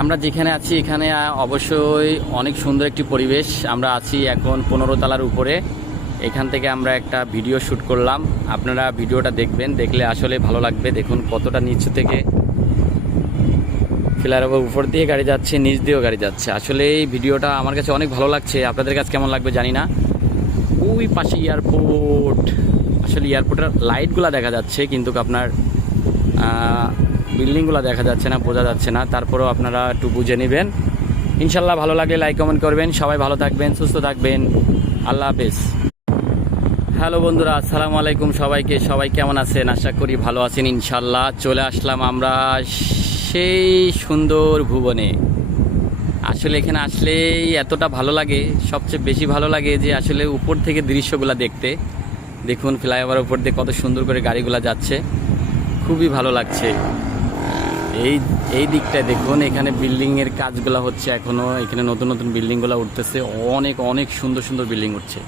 আমরা যেখানে আছি এখানে অবশ্যই অনেক সুন্দর একটি পরিবেশ। আমরা আছি এখন 15 তলার উপরে। এখান থেকে আমরা একটা ভিডিও শ্যুট করলাম, আপনারা ভিডিওটা দেখবেন, দেখলে আসলে ভালো লাগবে। দেখুন কতটা নিচু থেকে ফ্লাইওভার উপর দিয়ে গাড়ি যাচ্ছে, নিচ দিয়েও গাড়ি যাচ্ছে। আসলে এই ভিডিওটা আমার কাছে অনেক ভালো লাগছে, আপনাদের কাছে কেমন লাগবে জানি না। ওই পাশে এয়ারপোর্ট, আসলে এয়ারপোর্টের লাইটগুলো দেখা যাচ্ছে কিন্তু আপনার বিল্ডিংগুলো দেখা যাচ্ছে না, বোঝা যাচ্ছে না। তারপরেও আপনারা একটু বুঝে নেবেন। ইনশাল্লাহ ভালো লাগলে লাইক কমেন্ট করবেন। সবাই ভালো থাকবেন, সুস্থ থাকবেন। আল্লাহ হাফেজ। হ্যালো বন্ধুরা, আসসালামু আলাইকুম সবাইকে। সবাই কেমন আছেন? আশা করি ভালো আছেন ইনশাল্লাহ। চলে আসলাম আমরা সেই সুন্দর ভুবনে। আসলে এখানে আসলেই এতটা ভালো লাগে, সবচেয়ে বেশি ভালো লাগে যে আসলে উপর থেকে দৃশ্যগুলো দেখতে। দেখুন ফ্লাইওভারের উপর দিয়ে কত সুন্দর করে গাড়িগুলো যাচ্ছে, খুবই ভালো লাগছে। এই দিকটায় দেখুন, এখানে বিল্ডিংয়ের কাজগুলো হচ্ছে এখনও। এখানে নতুন নতুন বিল্ডিংগুলো উঠতেছে, অনেক অনেক সুন্দর সুন্দর বিল্ডিং উঠছে।